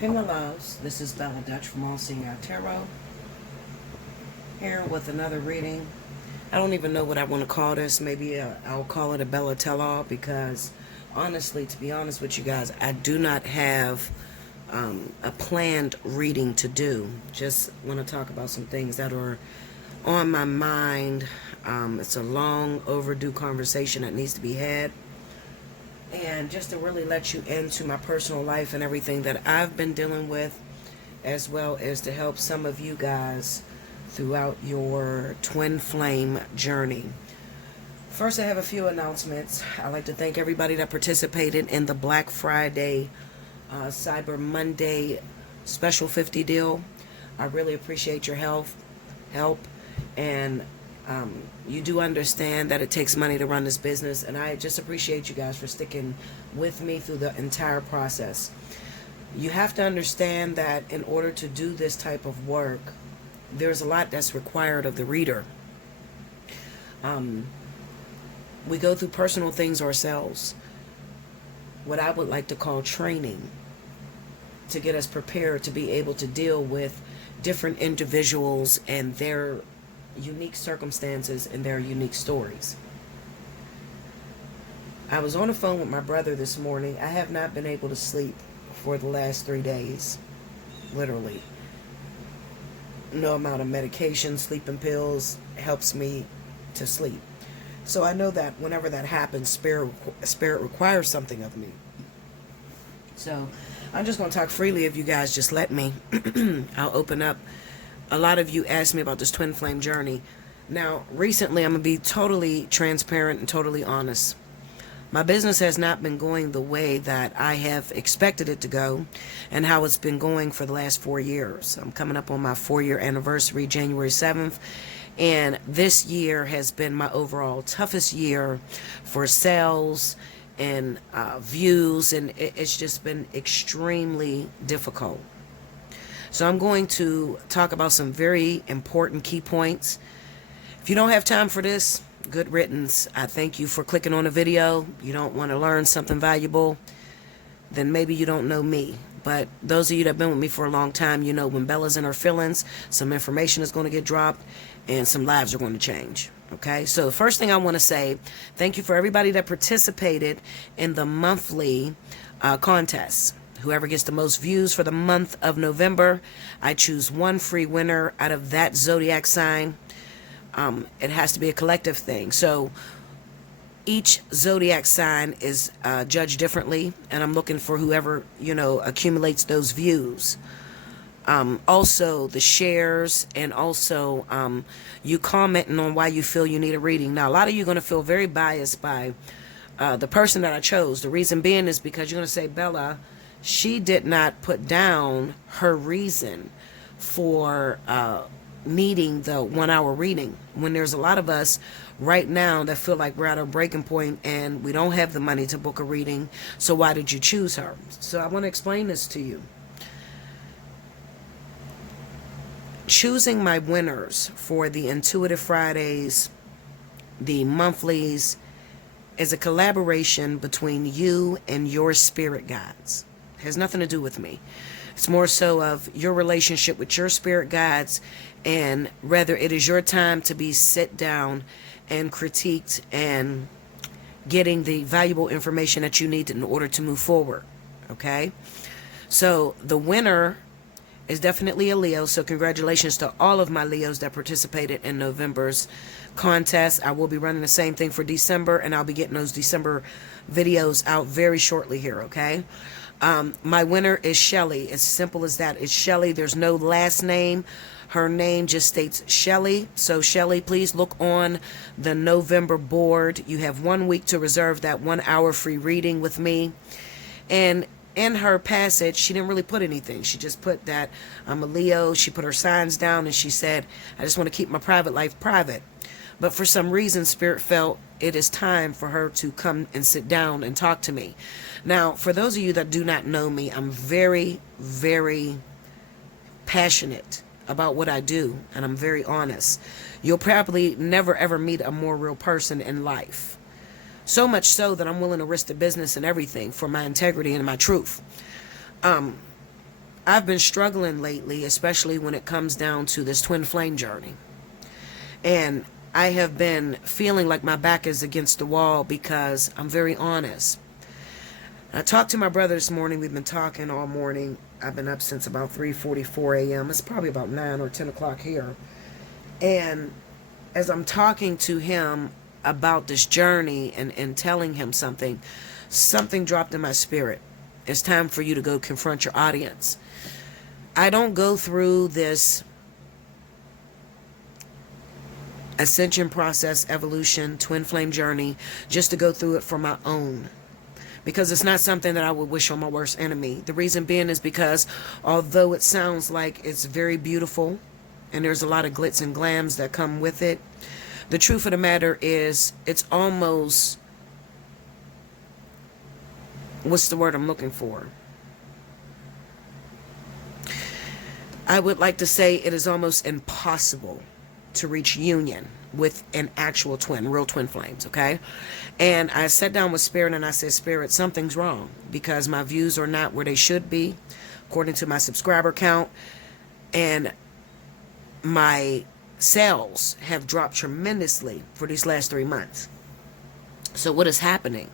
Hey my loves, this is Bella Dutch from Allseeingeyetarot, here with another reading. I don't even know what I want to call this. Maybe I'll call it a Bella Tell-All, because honestly, to be honest with you guys, I do not have a planned reading to do. Just want to talk about some things that are on my mind. It's a long overdue conversation that needs to be had. And just to really let you into my personal life and everything that I've been dealing with, as well as to help some of you guys throughout your twin flame journey. First, I have a few announcements. I'd like to thank everybody that participated in the Black Friday, Cyber Monday special 50 deal. I really appreciate your help, and you do understand that it takes money to run this business, and I just appreciate you guys for sticking with me through the entire process. You have to understand that in order to do this type of work, there's a lot that's required of the reader. We go through personal things ourselves, what I would like to call training, to get us prepared to be able to deal with different individuals and their unique circumstances and their unique stories. I was on the phone with my brother this morning. I have not been able to sleep for the last 3 days, literally. No amount of medication, sleeping pills helps me to sleep. So I know that whenever that happens, spirit requires something of me. So I'm just going to talk freely if you guys just let me. I'll open up. A lot of you asked me about this twin flame journey. Now, recently, I'm going to be totally transparent and totally honest. My business has not been going the way that I have expected it to go, and how it's been going for the last 4 years. I'm coming up on my 4-year anniversary, January 7th, and this year has been my overall toughest year for sales and views, and it's just been extremely difficult. So I'm going to talk about some very important key points. If you don't have time for this, good riddance. I thank you for clicking on the video. You don't want to learn something valuable, then maybe you don't know me. But those of you that have been with me for a long time, you know when Bella's in her feelings, some information is going to get dropped and some lives are going to change. Okay, so the first thing I want to say, thank you for everybody that participated in the monthly contest. Whoever gets the most views for the month of November, I choose one free winner out of that zodiac sign. It has to be a collective thing. So each zodiac sign is judged differently, and I'm looking for whoever, accumulates those views. Also the shares, and also you commenting on why you feel you need a reading. Now, a lot of you are going to feel very biased by the person that I chose. The reason being is because you're going to say, Bella, she did not put down her reason for needing the 1 hour reading, when there's a lot of us right now that feel like we're at a breaking point and we don't have the money to book a reading. So why did you choose her? So I want to explain this to you. Choosing my winners for the Intuitive Fridays, the monthlies, is a collaboration between you and your spirit guides. It has nothing to do with me. It's more so of your relationship with your spirit guides, and whether it is your time to be sit down and critiqued and getting the valuable information that you need in order to move forward. Okay? So the winner is definitely a Leo, so congratulations to all of my Leos that participated in November's contest. I will be running the same thing for December, and I'll be getting those December videos out very shortly here, okay? My winner is Shelly. It's simple as that. It's Shelly. There's no last name. Her name just states Shelly. So Shelly, please look on the November board. You have 1 week to reserve that 1 hour free reading with me. And in her passage, she didn't really put anything. She just put that I'm a Leo. She put her signs down, and she said, I just want to keep my private life private. But for some reason, Spirit felt it is time for her to come and sit down and talk to me. Now, for those of you that do not know me, I'm very, very passionate about what I do, and I'm very honest. You'll probably never ever meet a more real person in life. So much so that I'm willing to risk the business and everything for my integrity and my truth. I've been struggling lately, especially when it comes down to this twin flame journey. And I have been feeling like my back is against the wall because I'm very honest. I talked to my brother this morning. We've been talking all morning. I've been up since about 3:44 a.m. It's probably about 9 or 10 o'clock here. And as I'm talking to him about this journey and telling him something dropped in my spirit. It's time for you to go confront your audience. I don't go through this ascension process, evolution, twin flame journey just to go through it for my own. Because it's not something that I would wish on my worst enemy. The reason being is because although it sounds like it's very beautiful and there's a lot of glitz and glams that come with it, the truth of the matter is it's almost, what's the word I'm looking for? I would like to say it is almost impossible to reach union with an actual twin, real twin flames, okay? And I sat down with Spirit and I said, Spirit, something's wrong because my views are not where they should be according to my subscriber count, and my sales have dropped tremendously for these last 3 months. So what is happening?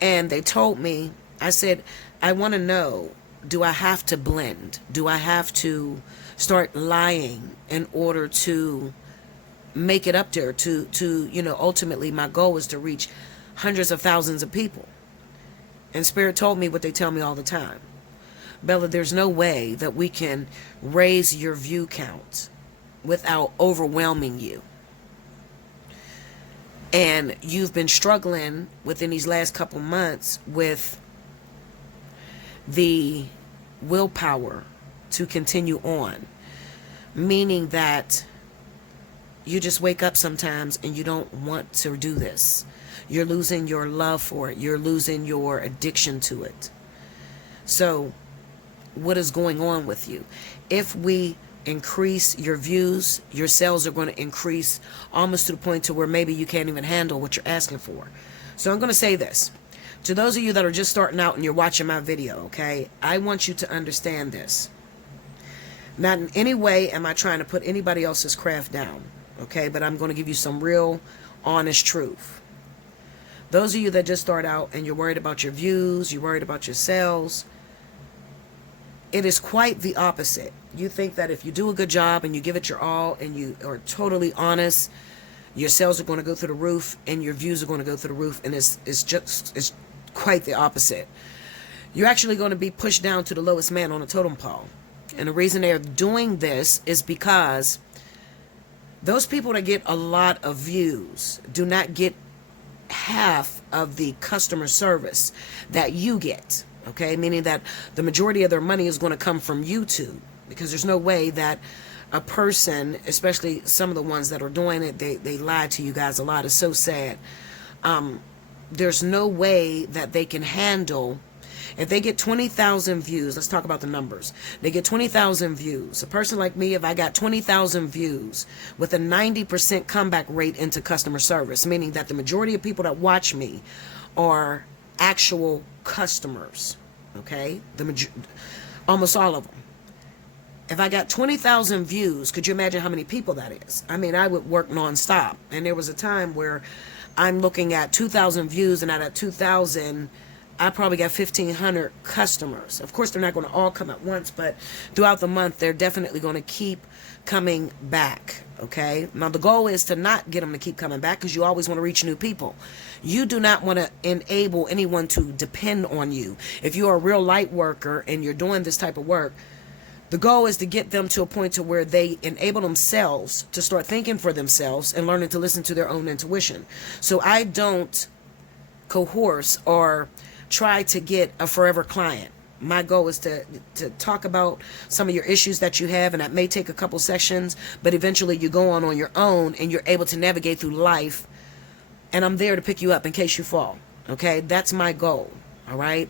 And they told me, I said, I want to know, do I have to blend? Do I have to start lying in order to make it up there to ultimately my goal is to reach hundreds of thousands of people? And Spirit told me what they tell me all the time. Bella, there's no way that we can raise your view count without overwhelming you. And you've been struggling within these last couple months with the willpower to continue on. Meaning that you just wake up sometimes and you don't want to do this. You're losing your love for it. You're losing your addiction to it. So what is going on with you? If we increase your views, your sales are going to increase almost to the point to where maybe you can't even handle what you're asking for. So I'm going to say this. To those of you that are just starting out and you're watching my video, okay, I want you to understand this. Not in any way am I trying to put anybody else's craft down, okay, but I'm going to give you some real, honest truth. Those of you that just start out and you're worried about your views, you're worried about your sales, it is quite the opposite. You think that if you do a good job and you give it your all and you are totally honest, your sales are going to go through the roof and your views are going to go through the roof, and it's quite the opposite. You're actually going to be pushed down to the lowest man on a totem pole. And the reason they're doing this is because those people that get a lot of views do not get half of the customer service that you get. Okay, meaning that the majority of their money is going to come from YouTube, because there's no way that a person, especially some of the ones that are doing it, they lie to you guys a lot. It's so sad. There's no way that they can handle, if they get 20,000 views, let's talk about the numbers. They get 20,000 views. A person like me, if I got 20,000 views with a 90% comeback rate into customer service, meaning that the majority of people that watch me are actual customers, okay? Almost all of them. If I got 20,000 views, could you imagine how many people that is? I mean, I would work nonstop. And there was a time where I'm looking at 2,000 views, and out of 2,000, I probably got 1,500 customers. Of course, they're not going to all come at once, but throughout the month, they're definitely going to keep coming back, okay? Now, the goal is to not get them to keep coming back, because you always want to reach new people. You do not want to enable anyone to depend on you. If you're a real light worker and you're doing this type of work, the goal is to get them to a point to where they enable themselves to start thinking for themselves and learning to listen to their own intuition. So I don't coerce or try to get a forever client. My goal is to talk about some of your issues that you have, and that may take a couple sessions, but eventually you go on your own and you're able to navigate through life, and I'm there to pick you up in case you fall. Okay, that's my goal. All right.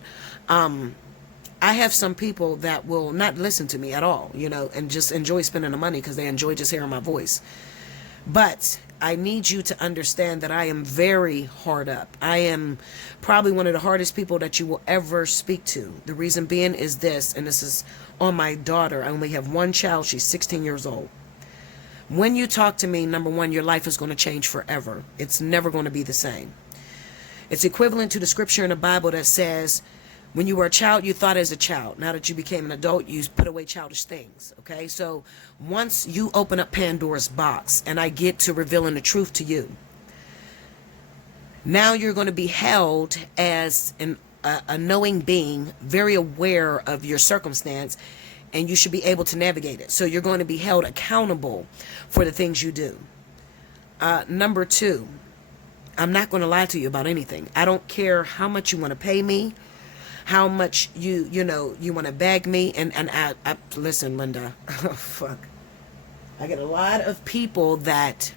I have some people that will not listen to me at all, and just enjoy spending the money because they enjoy just hearing my voice. But I need you to understand that I am very hard up. I am probably one of the hardest people that you will ever speak to. The reason being is this, and this is on my daughter. I only have one child. She's 16 years old. When you talk to me, number one, your life is going to change forever. It's never going to be the same. It's equivalent to the scripture in the Bible that says, when you were a child, you thought as a child. Now that you became an adult, you put away childish things. Okay, so once you open up Pandora's box and I get to revealing the truth to you, now you're going to be held as a knowing being, very aware of your circumstance, and you should be able to navigate it. So you're going to be held accountable for the things you do. Number two, I'm not going to lie to you about anything. I don't care how much you want to pay me, how much you want to beg me. And I listen, Linda, oh, fuck. I get a lot of people that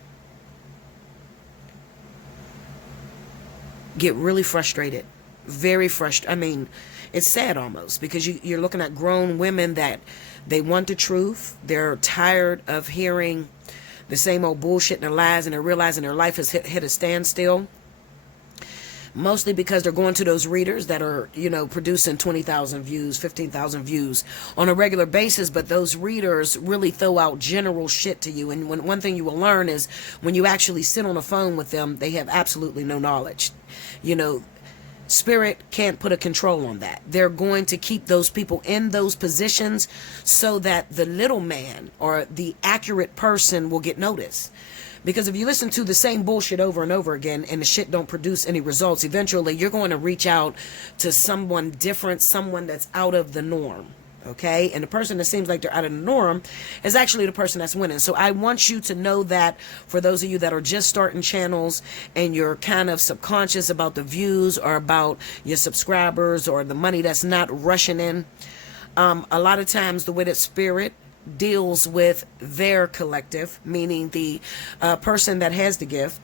get really frustrated, very frustrated. I mean, it's sad almost, because you're looking at grown women that they want the truth. They're tired of hearing the same old bullshit and their lies, and they're realizing their life has hit a standstill. Mostly because they're going to those readers that are, producing 20,000 views, 15,000 views on a regular basis. But those readers really throw out general shit to you. And one thing you will learn is when you actually sit on the phone with them, they have absolutely no knowledge. Spirit can't put a control on that. They're going to keep those people in those positions so that the little man or the accurate person will get noticed. Because if you listen to the same bullshit over and over again and the shit don't produce any results, eventually you're going to reach out to someone different, someone that's out of the norm. Okay? And the person that seems like they're out of the norm is actually the person that's winning. So I want you to know that for those of you that are just starting channels and you're kind of subconscious about the views or about your subscribers or the money that's not rushing in, a lot of times the way that Spirit deals with their collective, meaning the person that has the gift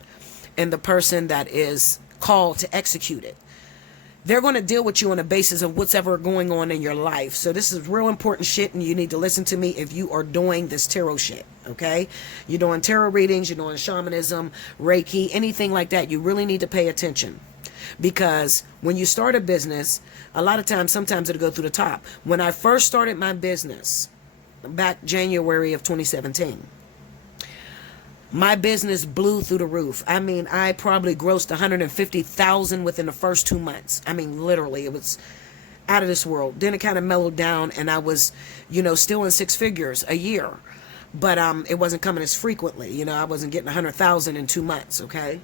and the person that is called to execute it, they're going to deal with you on the basis of what's ever going on in your life. So this is real important shit, and you need to listen to me if you are doing this tarot shit. Okay, you're doing tarot readings, you're doing shamanism, Reiki, anything like that. You really need to pay attention, because when you start a business, a lot of times, sometimes it'll go through the top. When I first started my business back January of 2017, my business blew through the roof. I mean, I probably grossed 150,000 within the first 2 months. I mean, literally, it was out of this world. Then it kind of mellowed down, and I was, still in six figures a year, but it wasn't coming as frequently. I wasn't getting 100,000 in 2 months. Okay,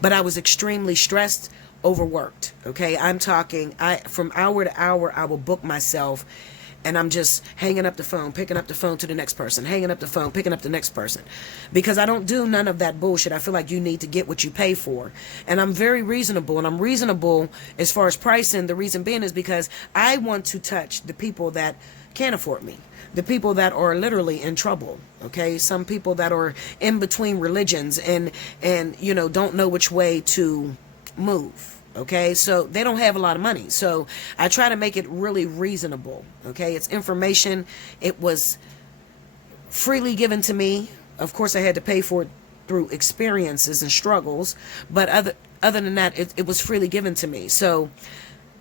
but I was extremely stressed, overworked. Okay, I'm talking. From hour to hour, I will book myself. And I'm just hanging up the phone, picking up the phone to the next person, hanging up the phone, picking up the next person. Because I don't do none of that bullshit. I feel like you need to get what you pay for. And I'm very reasonable. And I'm reasonable as far as pricing. The reason being is because I want to touch the people that can't afford me. The people that are literally in trouble. Okay? Some people that are in between religions and don't know which way to move. Okay, so they don't have a lot of money. So I try to make it really reasonable. Okay, it's information. It was freely given to me. Of course, I had to pay for it through experiences and struggles. But other than that, it was freely given to me. So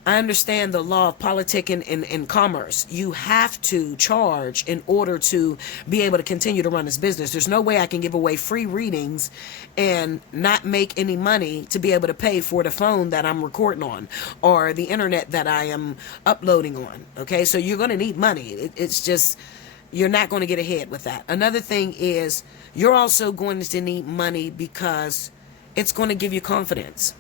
I understand the law of politicking and commerce. You have to charge in order to be able to continue to run this business. There's no way I can give away free readings and not make any money to be able to pay for the phone that I'm recording on or the internet that I am uploading on. Okay, so you're going to need money. It's just, you're not going to get ahead with that. Another thing is you're also going to need money because it's going to give you confidence.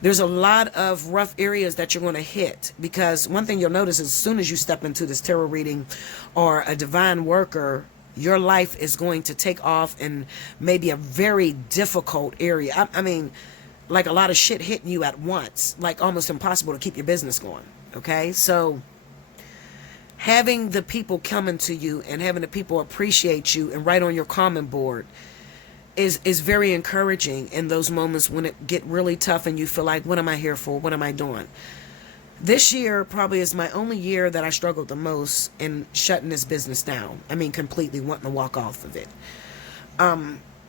There's a lot of rough areas that you're going to hit, because one thing you'll notice is as soon as you step into this tarot reading or a divine worker, your life is going to take off in maybe a very difficult area. I mean, like a lot of shit hitting you at once, like almost impossible to keep your business going. Okay, so having the people coming to you and having the people appreciate you and write on your comment board is very encouraging in those moments when it get really tough and you feel like, what am I here for? What am I doing? This year probably is my only year that I struggled the most in shutting this business down. I mean, completely wanting to walk off of it.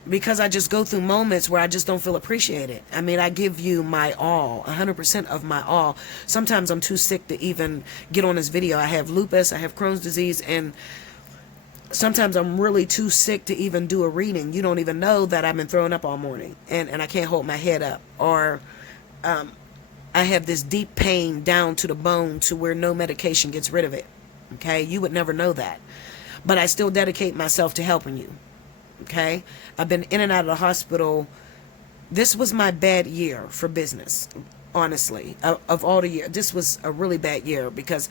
Because I just go through moments where I just don't feel appreciated. I mean, I give you my all, 100% of my all. Sometimes I'm too sick to even get on this video. I have lupus, I have Crohn's disease, and sometimes I'm really too sick to even do a reading. You don't even know that I've been throwing up all morning, and I can't hold my head up. Or I have this deep pain down to the bone to where no medication gets rid of it. Okay? You would never know that. But I still dedicate myself to helping you. Okay? I've been in and out of the hospital. This was my bad year for business, honestly. Of all the years, this was a really bad year because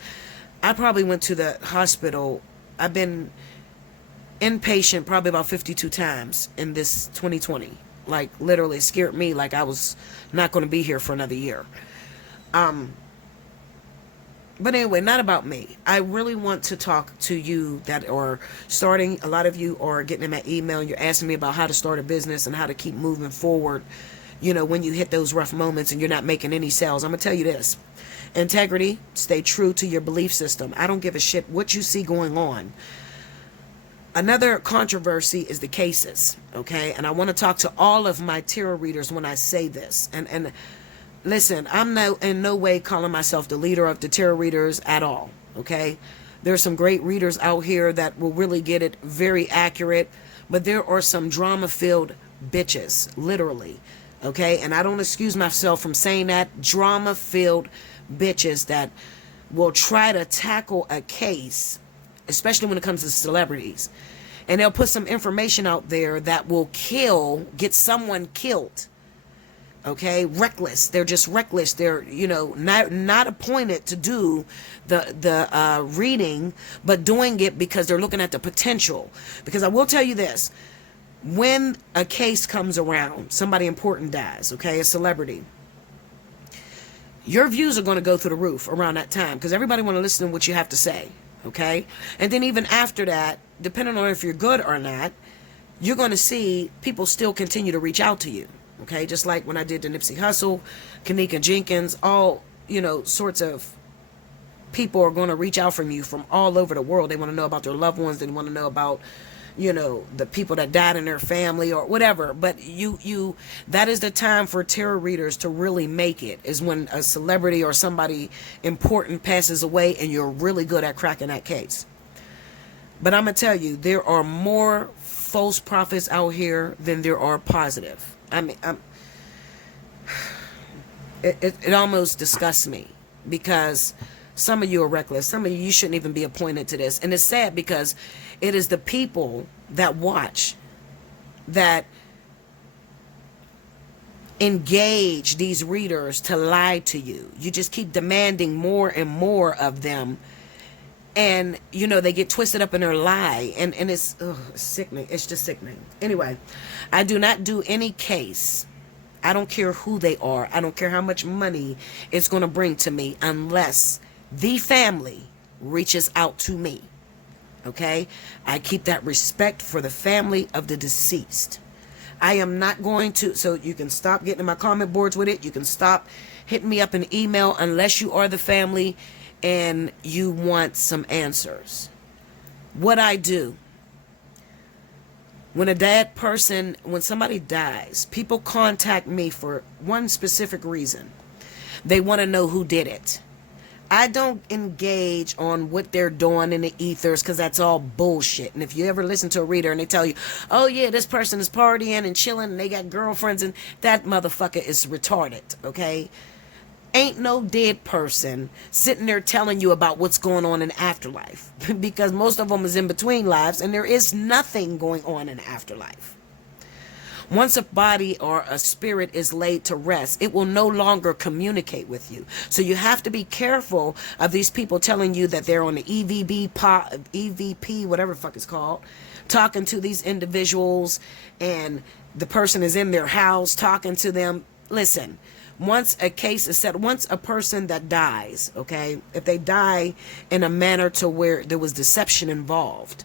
I probably went to the hospital. I've been inpatient probably about 52 times in this 2020. Like, literally scared me like I was not going to be here for another year. But anyway, not about me. I really want to talk to you that are starting. A lot of you are getting in my email and you're asking me about how to start a business and how to keep moving forward, you know, when you hit those rough moments and you're not making any sales. I'm going to tell you this. Integrity, stay true to your belief system. I don't give a shit what you see going on. Another controversy is the cases, okay? And I want to talk to all of my tarot readers when I say this. And listen, I'm in no way calling myself the leader of the tarot readers at all, okay? There's some great readers out here that will really get it very accurate, but there are some drama-filled bitches, literally, okay? And I don't excuse myself from saying that. Drama-filled bitches that will try to tackle a case, especially when it comes to celebrities, and they'll put some information out there that will get someone killed. Okay, reckless. They're just reckless. They're, you know, not appointed to do the reading, but doing it because they're looking at the potential. Because I will tell you this: when a case comes around, somebody important dies. Okay, a celebrity. Your views are going to go through the roof around that time because everybody want to listen to what you have to say. Okay, and then even after that, depending on if you're good or not, you're going to see people still continue to reach out to you. Okay, just like when I did the Nipsey Hussle, Kanika Jenkins, all, you know, sorts of people are going to reach out from you from all over the world. They want to know about their loved ones. They want to know about, you know, the people that died in their family or whatever. But that is the time for tarot readers to really make it, is when a celebrity or somebody important passes away and you're really good at cracking that case. But I'm going to tell you, there are more false prophets out here than there are positive. I mean, it almost disgusts me because some of you are reckless. Some of you shouldn't even be appointed to this. And it's sad because it is the people that watch that engage these readers to lie to you. You just keep demanding more and more of them. And, you know, they get twisted up in their lie. And it's sickening. It's just sickening. Anyway, I do not do any case. I don't care who they are. I don't care how much money it's going to bring to me unless the family reaches out to me. Okay? I keep that respect for the family of the deceased. I am not going to, so you can stop getting in my comment boards with it. You can stop hitting me up in email unless you are the family and you want some answers. What I do, when when somebody dies, people contact me for one specific reason. They want to know who did it. I don't engage on what they're doing in the ethers because that's all bullshit. And if you ever listen to a reader and they tell you, oh yeah, this person is partying and chilling and they got girlfriends, and that motherfucker is retarded, okay? Ain't no dead person sitting there telling you about what's going on in afterlife because most of them is in between lives and there is nothing going on in afterlife. Once a body or a spirit is laid to rest, it will no longer communicate with you. So you have to be careful of these people telling you that they're on the EVP, whatever the fuck it's called, talking to these individuals and the person is in their house talking to them. Listen. Once a case is set, once a person that dies, okay, if they die in a manner to where there was deception involved,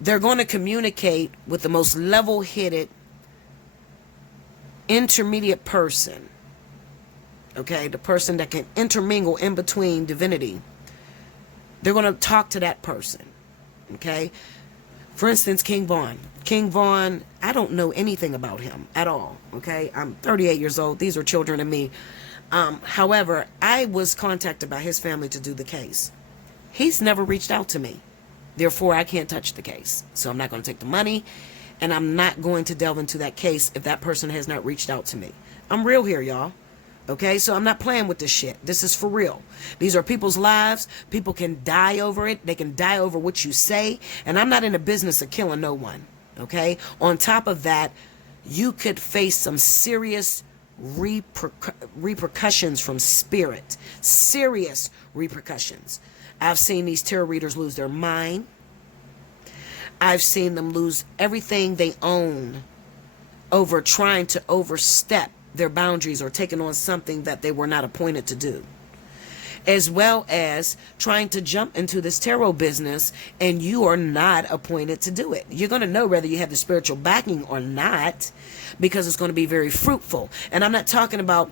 they're going to communicate with the most level-headed, intermediate person, okay, the person that can intermingle in between divinity. They're going to talk to that person, okay. For instance, King Vaughn. King Vaughn, I don't know anything about him at all. Okay, I'm 38 years old. These are children to me. However, I was contacted by his family to do the case. He's never reached out to me. Therefore, I can't touch the case. So I'm not going to take the money, and I'm not going to delve into that case if that person has not reached out to me. I'm real here, y'all. Okay, so I'm not playing with this shit. This is for real. These are people's lives. People can die over it. They can die over what you say. And I'm not in the business of killing no one. Okay? On top of that, you could face some serious repercussions from spirit. Serious repercussions. I've seen these tarot readers lose their mind. I've seen them lose everything they own over trying to overstep their boundaries or taking on something that they were not appointed to do, as well as trying to jump into this tarot business and you are not appointed to do it. You're going to know whether you have the spiritual backing or not, because it's going to be very fruitful. And I'm not talking about,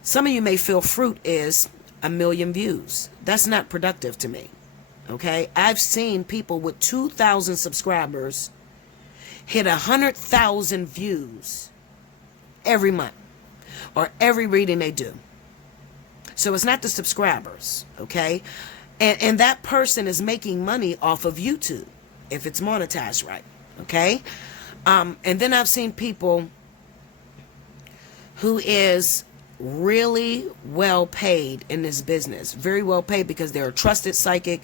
some of you may feel fruit is 1 million views. That's not productive to me. Okay, I've seen people with 2,000 subscribers hit 100,000 views every month, or every reading they do. So it's not the subscribers, okay? And that person is making money off of YouTube, if it's monetized right, okay? And then I've seen people who is really well paid in this business. Very well paid because they're a trusted psychic.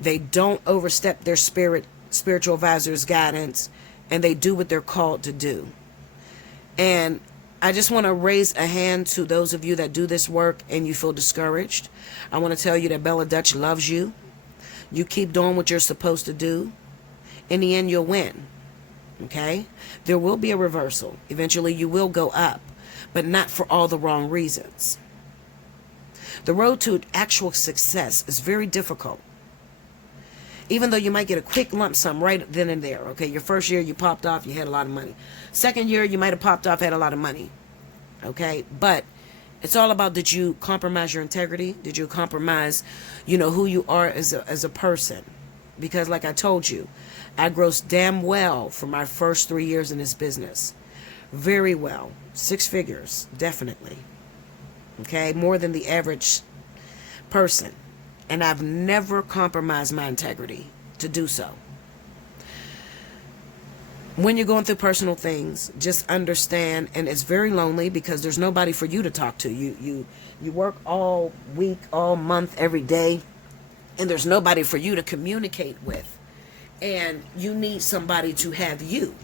They don't overstep their spiritual advisor's guidance, and they do what they're called to do. And I just want to raise a hand to those of you that do this work and you feel discouraged. I want to tell you that Bella Dutch loves you. You keep doing what you're supposed to do. In the end, you'll win. Okay? There will be a reversal. Eventually, you will go up, but not for all the wrong reasons. The road to actual success is very difficult. Even though you might get a quick lump sum right then and there. Okay, your first year you popped off, you had a lot of money. Second year you might have popped off, had a lot of money. Okay, but it's all about, did you compromise your integrity? Did you compromise, who you are as a person? Because like I told you, I grossed damn well for my first 3 years in this business. Very well. 6 figures, definitely. Okay, more than the average person. And I've never compromised my integrity to do so. When you're going through personal things, just understand, and it's very lonely because there's nobody for you to talk to. You work all week, all month, every day, and there's nobody for you to communicate with. And you need somebody to have you.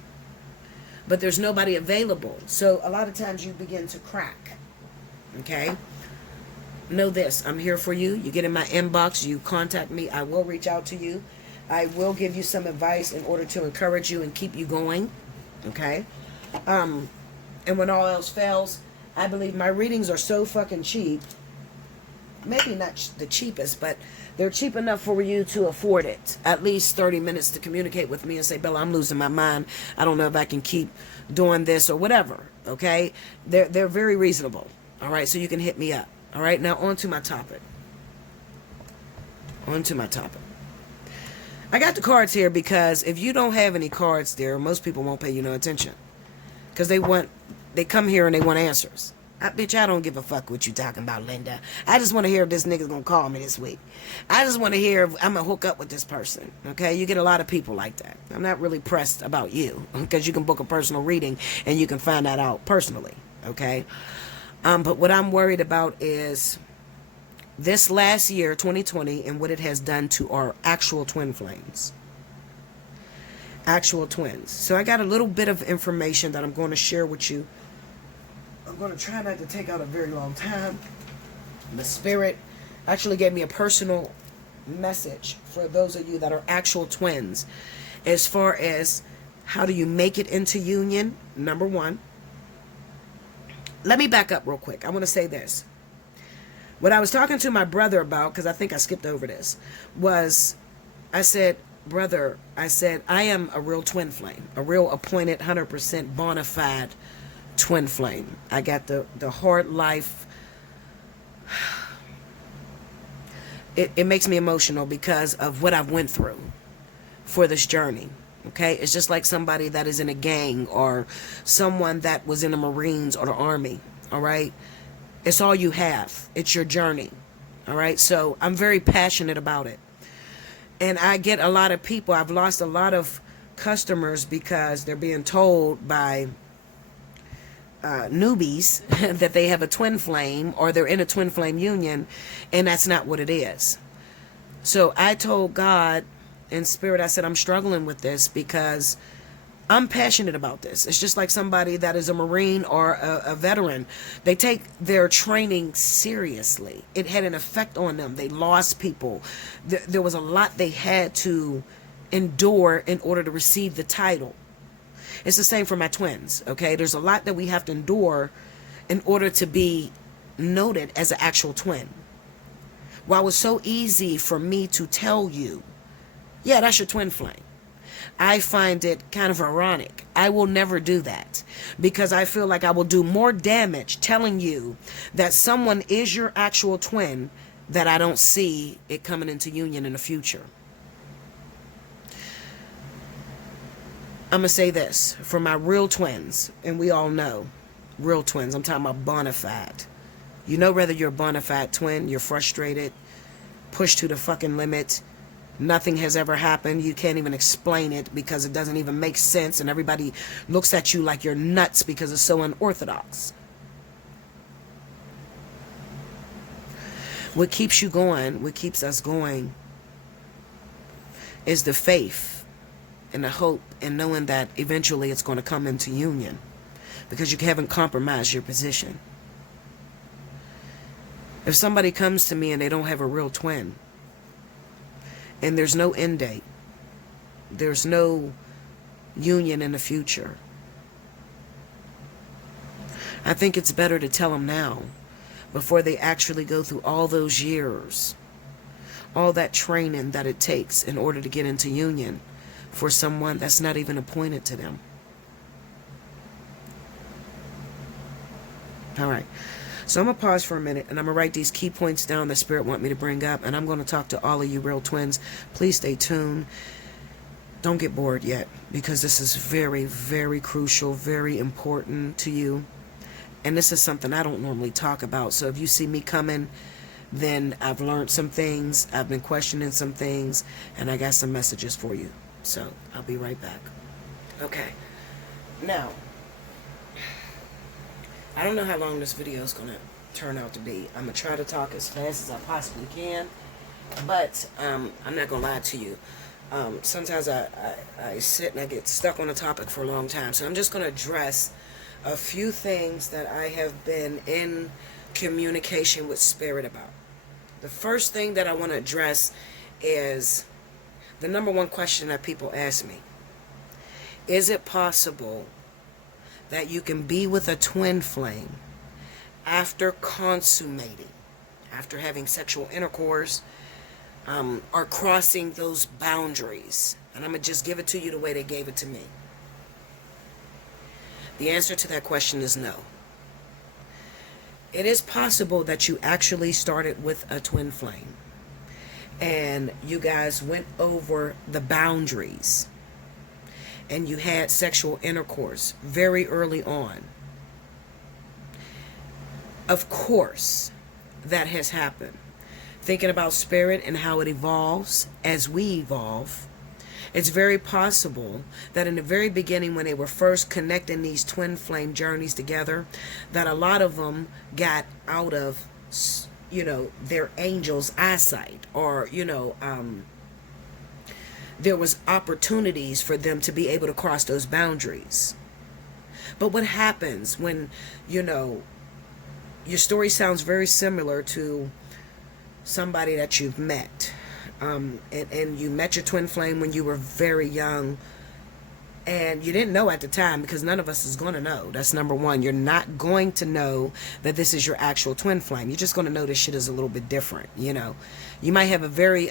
But there's nobody available. So a lot of times you begin to crack. Okay? Know this, I'm here for you. You get in my inbox, you contact me, I will reach out to you. I will give you some advice in order to encourage you and keep you going. Okay? And when all else fails, I believe my readings are so fucking cheap. Maybe not the cheapest, but they're cheap enough for you to afford it. At least 30 minutes to communicate with me and say, Bella, I'm losing my mind. I don't know if I can keep doing this or whatever. Okay? They're very reasonable. All right? So you can hit me up. All right, now on to my topic. I got the cards here because if you don't have any cards there, most people won't pay you no attention. Because they come here and they want answers. Bitch, I don't give a fuck what you talking about, Linda. I just want to hear if this nigga's going to call me this week. I just want to hear if I'm going to hook up with this person. Okay, you get a lot of people like that. I'm not really pressed about you. Because you can book a personal reading and you can find that out personally. Okay. But what I'm worried about is this last year, 2020, and what it has done to our actual twin flames. Actual twins. So I got a little bit of information that I'm going to share with you. I'm going to try not to take out a very long time. The Spirit actually gave me a personal message for those of you that are actual twins. As far as how do you make it into union, number one. Let me back up real quick. I want to say this. What I was talking to my brother about, because I think I skipped over this, was I said, brother, I am a real twin flame, a real appointed 100% bona fide twin flame. I got the hard life. It makes me emotional because of what I've went through for this journey. Okay, it's just like somebody that is in a gang or someone that was in the Marines or the Army. All right, it's all you have. It's your journey. All right, so I'm very passionate about it, and I get a lot of people. I've lost a lot of customers because they're being told by newbies that they have a twin flame or they're in a twin flame union, and that's not what it is. So I told God in spirit, I said, I'm struggling with this because I'm passionate about this. It's just like somebody that is a Marine or a veteran. They take their training seriously. It had an effect on them. They lost people. There was a lot they had to endure in order to receive the title. It's the same for my twins, okay? There's a lot that we have to endure in order to be noted as an actual twin. While it's so easy for me to tell you, yeah, that's your twin flame, I find it kind of ironic. I will never do that because I feel like I will do more damage telling you that someone is your actual twin that I don't see it coming into union in the future. I'm going to say this for my real twins, and we all know real twins. I'm talking about bona fide. You know whether you're a bona fide twin, you're frustrated, pushed to the fucking limit. Nothing has ever happened. You can't even explain it because it doesn't even make sense, and everybody looks at you like you're nuts because it's so unorthodox. What keeps you going, what keeps us going, is the faith and the hope and knowing that eventually it's going to come into union because you haven't compromised your position. If somebody comes to me and they don't have a real twin and there's no end date, there's no union in the future, I think it's better to tell them now before they actually go through all those years, all that training that it takes in order to get into union for someone that's not even appointed to them. All right. So I'm going to pause for a minute and I'm going to write these key points down that Spirit want me to bring up, and I'm going to talk to all of you real twins. Please stay tuned. Don't get bored yet because this is very, very crucial, very important to you. And this is something I don't normally talk about. So if you see me coming, then I've learned some things, I've been questioning some things, and I got some messages for you. So I'll be right back. Okay. Now, I don't know how long this video is going to turn out to be. I'm going to try to talk as fast as I possibly can. But I'm not going to lie to you. Sometimes I sit and I get stuck on a topic for a long time. So I'm just going to address a few things that I have been in communication with Spirit about. The first thing that I want to address is the number one question that people ask me. Is it possible that you can be with a twin flame after consummating, after having sexual intercourse, or crossing those boundaries? And I'm going to just give it to you the way they gave it to me. The answer to that question is no. It is possible that you actually started with a twin flame and you guys went over the boundaries and you had sexual intercourse very early on. Of course, that has happened. Thinking about Spirit and how it evolves as we evolve, it's very possible that in the very beginning when they were first connecting these twin flame journeys together, that a lot of them got out of, their angel's eyesight, or, there was opportunities for them to be able to cross those boundaries. But what happens when, your story sounds very similar to somebody that you've met, and you met your twin flame when you were very young, and you didn't know at the time, because none of us is going to know. That's number one. You're not going to know that this is your actual twin flame. You're just going to know this shit is a little bit different. You might have a very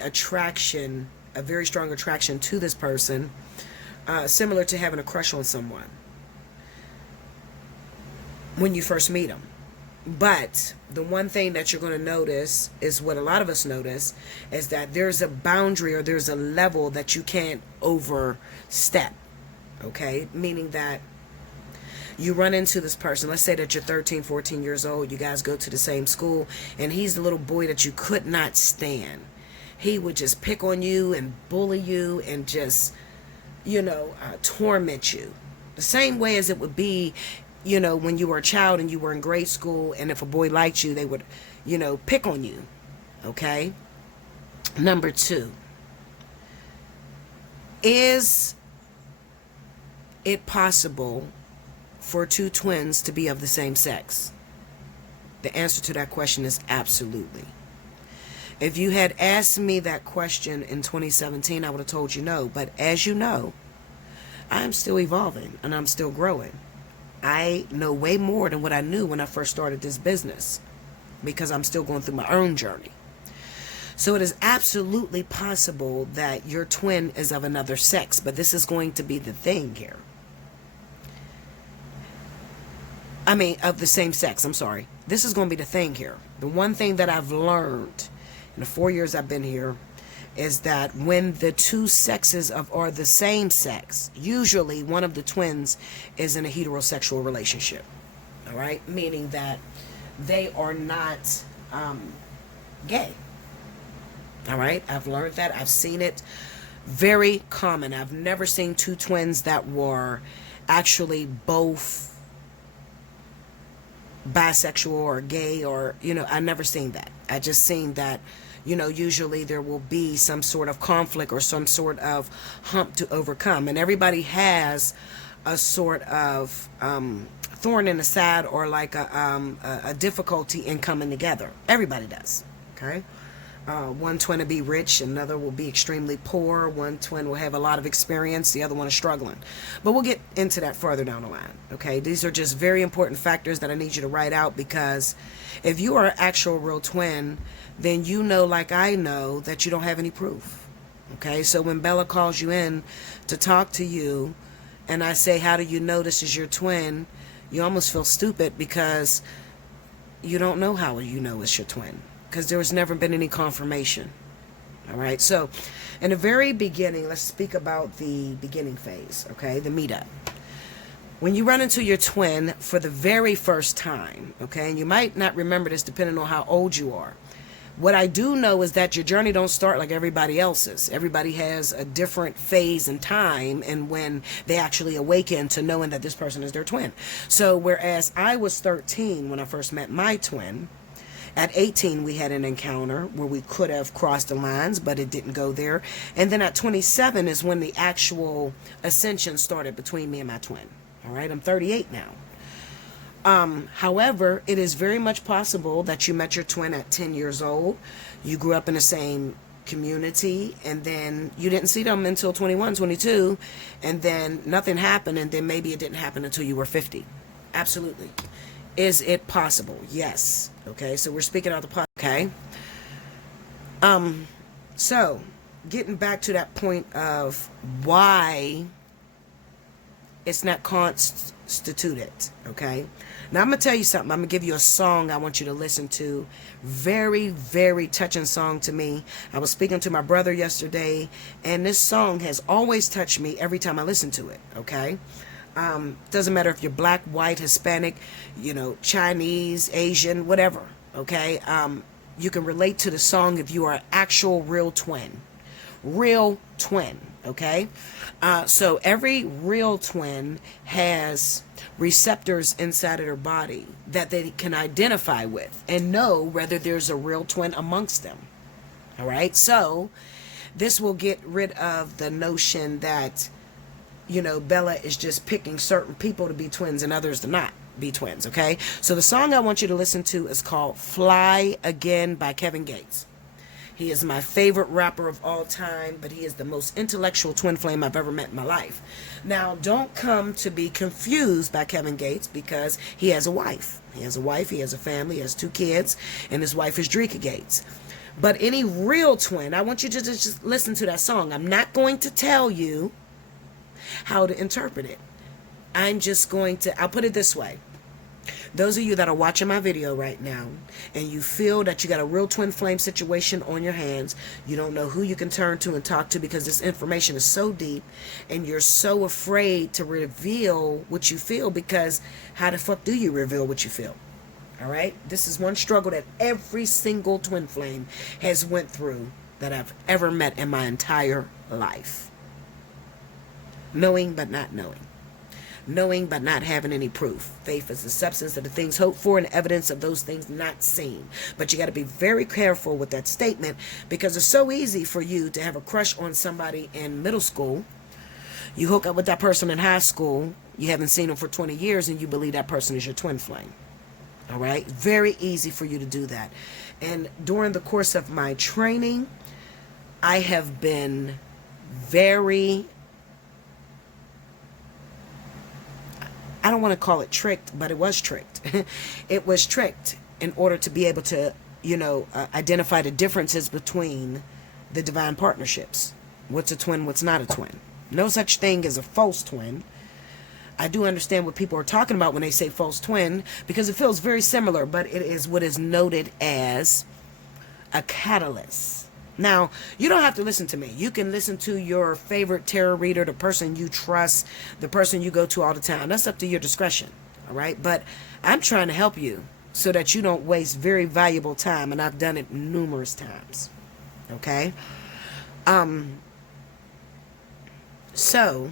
strong attraction to this person, similar to having a crush on someone when you first meet them. But the one thing that you're going to notice is what a lot of us notice is that there's a boundary or there's a level that you can't overstep. Okay? Meaning that you run into this person. Let's say that you're 13, 14 years old. You guys go to the same school, and he's the little boy that you could not stand. He would just pick on you and bully you and just, torment you. The same way as it would be, when you were a child and you were in grade school, and if a boy liked you, they would, pick on you. Okay? Number 2. Is it possible for 2 twins to be of the same sex? The answer to that question is absolutely. If you had asked me that question in 2017, I would have told you no. But as you know, I'm still evolving and I'm still growing. I know way more than what I knew when I first started this business because I'm still going through my own journey. So it is absolutely possible that your twin is of another sex, but this is going to be the thing here. I mean, of the same sex, I'm sorry. This is going to be the thing here. The one thing that I've learned in the 4 years I've been here is that when the 2 sexes are the same sex, usually one of the twins is in a heterosexual relationship. All right? Meaning that they are not gay. All right? I've learned that. I've seen it. Very common. I've never seen 2 twins that were actually both bisexual or gay or, I never seen that. I just seen that, usually there will be some sort of conflict or some sort of hump to overcome. And everybody has a sort of thorn in the side or like a difficulty in coming together. Everybody does. Okay? One twin will be rich, another will be extremely poor. One twin will have a lot of experience, the other one is struggling. But we'll get into that further down the line. Okay, these are just very important factors that I need you to write out, because if you are an actual real twin, then you know, like I know, that you don't have any proof. Okay, so when Bella calls you in to talk to you, and I say, how do you know this is your twin? You almost feel stupid because you don't know how you know it's your twin, because there has never been any confirmation. All right, so in the very beginning, let's speak about the beginning phase, okay, the meetup. When you run into your twin for the very first time, okay, and you might not remember this depending on how old you are. What I do know is that your journey don't start like everybody else's. Everybody has a different phase in time and when they actually awaken to knowing that this person is their twin. So whereas I was 13 when I first met my twin, at 18, we had an encounter where we could have crossed the lines, but it didn't go there. And then at 27 is when the actual ascension started between me and my twin. All right, I'm 38 now. However, it is very much possible that you met your twin at 10 years old. You grew up in the same community, and then you didn't see them until 21, 22, and then nothing happened, and then maybe it didn't happen until you were 50. Absolutely. Is it possible? Yes. Okay, so we're speaking out the okay. So getting back to that point of why it's not constituted, okay? Now I'm gonna tell you something. I'm gonna give you a song I want you to listen to. Very, very touching song to me. I was speaking to my brother yesterday, and this song has always touched me every time I listen to it, okay? Doesn't matter if you're black, white, Hispanic, Chinese, Asian, whatever, okay? You can relate to the song if you are an actual real twin, okay? So every real twin has receptors inside of their body that they can identify with and know whether there's a real twin amongst them, all right? So this will get rid of the notion that Bella is just picking certain people to be twins and others to not be twins, okay? So the song I want you to listen to is called Fly Again by Kevin Gates. He is my favorite rapper of all time, but he is the most intellectual twin flame I've ever met in my life. Now, don't come to be confused by Kevin Gates, because he has a wife. He has a family, he has 2 kids, and his wife is Dreka Gates. But any real twin, I want you to just listen to that song. I'm not going to tell you how to interpret it. I'm just going to, I'll put it this way. Those of you that are watching my video right now and you feel that you got a real twin flame situation on your hands, you don't know who you can turn to and talk to because this information is so deep and you're so afraid to reveal what you feel, because how the fuck do you reveal what you feel? All right? This is one struggle that every single twin flame has went through that I've ever met in my entire life. Knowing but not knowing. Knowing but not having any proof. Faith is the substance of the things hoped for and evidence of those things not seen. But you got to be very careful with that statement, because it's so easy for you to have a crush on somebody in middle school. You hook up with that person in high school. You haven't seen them for 20 years and you believe that person is your twin flame. All right? Very easy for you to do that. And during the course of my training, I have been very, I don't want to call it tricked, but it was tricked. It was tricked in order to be able to, identify the differences between the divine partnerships. What's a twin, what's not a twin. No such thing as a false twin. I do understand what people are talking about when they say false twin, because it feels very similar, but it is what is noted as a catalyst. Now, you don't have to listen to me. You can listen to your favorite tarot reader, the person you trust, the person you go to all the time. That's up to your discretion, all right? But I'm trying to help you so that you don't waste very valuable time, and I've done it numerous times, okay? So,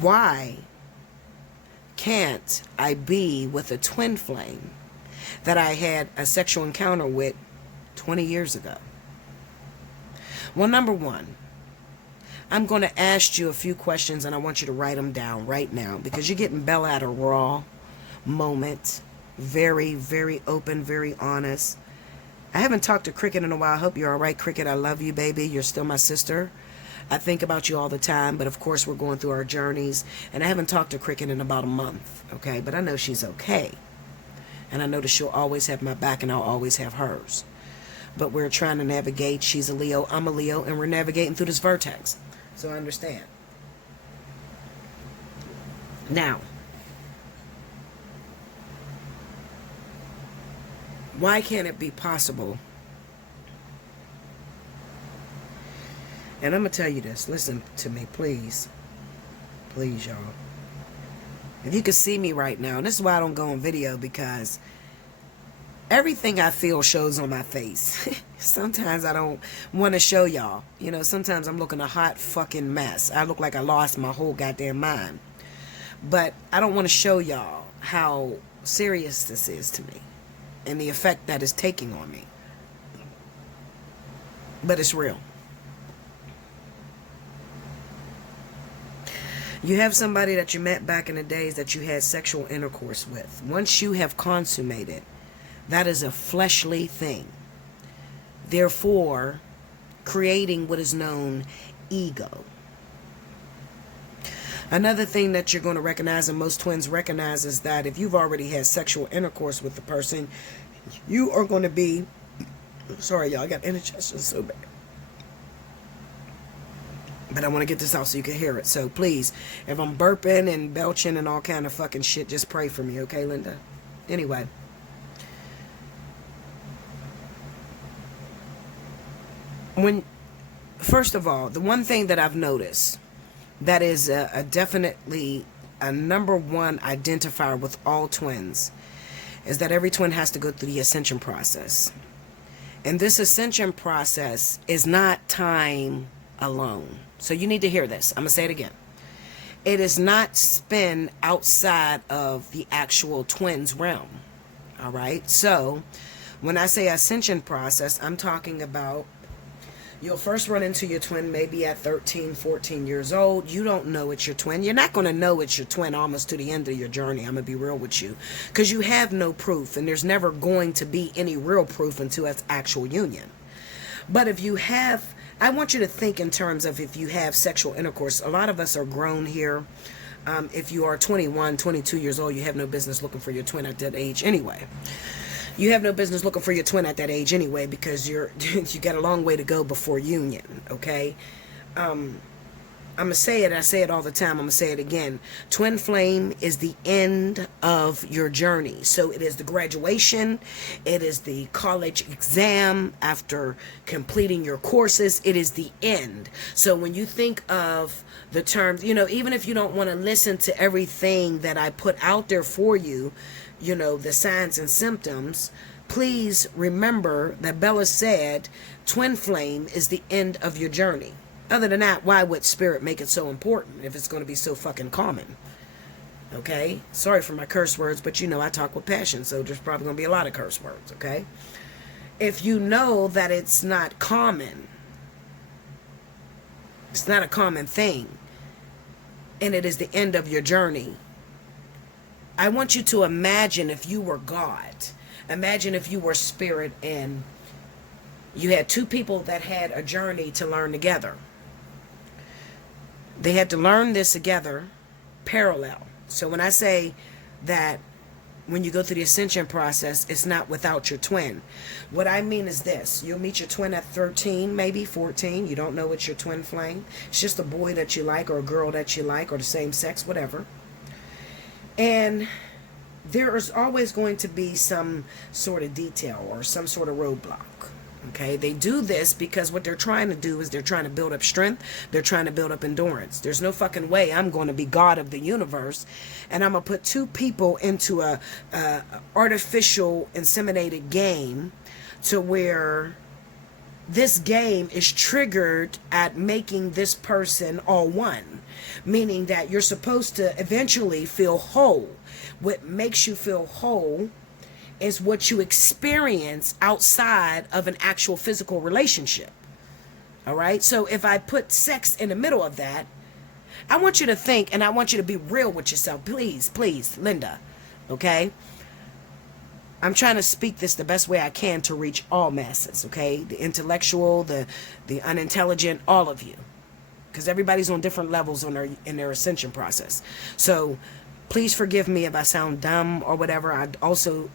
why can't I be with a twin flame that I had a sexual encounter with 20 years ago? Well, number one, I'm going to ask you a few questions and I want you to write them down right now, because you're getting Bella at a raw moment. Very, very open, very honest. I haven't talked to Cricket in a while. I hope you're all right, Cricket. I love you, baby. You're still my sister. I think about you all the time, but of course we're going through our journeys, and I haven't talked to Cricket in about a month, okay? But I know she's okay, and I know that she'll always have my back and I'll always have hers. But we're trying to navigate. She's a Leo, I'm a Leo, and we're navigating through this vertex, so I understand. Now, why can't it be possible? And I'm going to tell you this. Listen to me, please. Please, y'all. If you could see me right now, and this is why I don't go on video, because everything I feel shows on my face. Sometimes I don't want to show y'all. Sometimes I'm looking a hot fucking mess. I look like I lost my whole goddamn mind. But I don't want to show y'all how serious this is to me and the effect that it's taking on me. But it's real. You have somebody that you met back in the days that you had sexual intercourse with. Once you have consummated, that is a fleshly thing. Therefore, creating what is known ego. Another thing that you're going to recognize, and most twins recognize, is that if you've already had sexual intercourse with the person, you are going to be... Sorry, y'all, I got indigestion so bad. But I want to get this out so you can hear it. So please, if I'm burping and belching and all kind of fucking shit, just pray for me, okay, Linda? Anyway. First of all, the one thing that I've noticed that is definitely a number one identifier with all twins is that every twin has to go through the ascension process. And this ascension process is not time alone. So you need to hear this. I'm going to say it again. It is not spin outside of the actual twins realm. All right. So when I say ascension process, I'm talking about you'll first run into your twin maybe at 13, 14 years old. You don't know it's your twin. You're not going to know it's your twin almost to the end of your journey. I'm going to be real with you, because you have no proof, and there's never going to be any real proof until it's actual union. But if you have, I want you to think in terms of if you have sexual intercourse. A lot of us are grown here. If you are 21, 22 years old, you have no business looking for your twin at that age anyway. You have no business looking for your twin at that age anyway, because you got a long way to go before union, okay? I'm going to say it. I say it all the time. I'm going to say it again. Twin flame is the end of your journey. So it is the graduation. It is the college exam after completing your courses. It is the end. So when you think of the terms, even if you don't want to listen to everything that I put out there for you, the signs and symptoms, please remember that Bella said twin flame is the end of your journey. Other than that, why would spirit make it so important if it's going to be so fucking common? Okay? Sorry for my curse words, but I talk with passion, so there's probably going to be a lot of curse words, okay? If you know that it's not common, it's not a common thing, and it is the end of your journey, I want you to imagine if you were God. Imagine if you were spirit and you had two people that had a journey to learn together. They had to learn this together, parallel. So when I say that when you go through the ascension process, it's not without your twin. What I mean is this. You'll meet your twin at 13, maybe 14. You don't know it's your twin flame. It's just a boy that you like or a girl that you like or the same sex, whatever. And there is always going to be some sort of detail or some sort of roadblock. Okay, they do this because what they're trying to do is they're trying to build up strength. They're trying to build up endurance. There's no fucking way I'm going to be God of the universe and I'm going to put two people into a artificial inseminated game to where this game is triggered at making this person all one. Meaning that you're supposed to eventually feel whole. What makes you feel whole is what you experience outside of an actual physical relationship. All right? So if I put sex in the middle of that, I want you to think and I want you to be real with yourself. Please, please, Linda. Okay? I'm trying to speak this the best way I can to reach all masses. Okay? The intellectual, the unintelligent, all of you. Because everybody's on different levels in their ascension process. So please forgive me if I sound dumb or whatever. A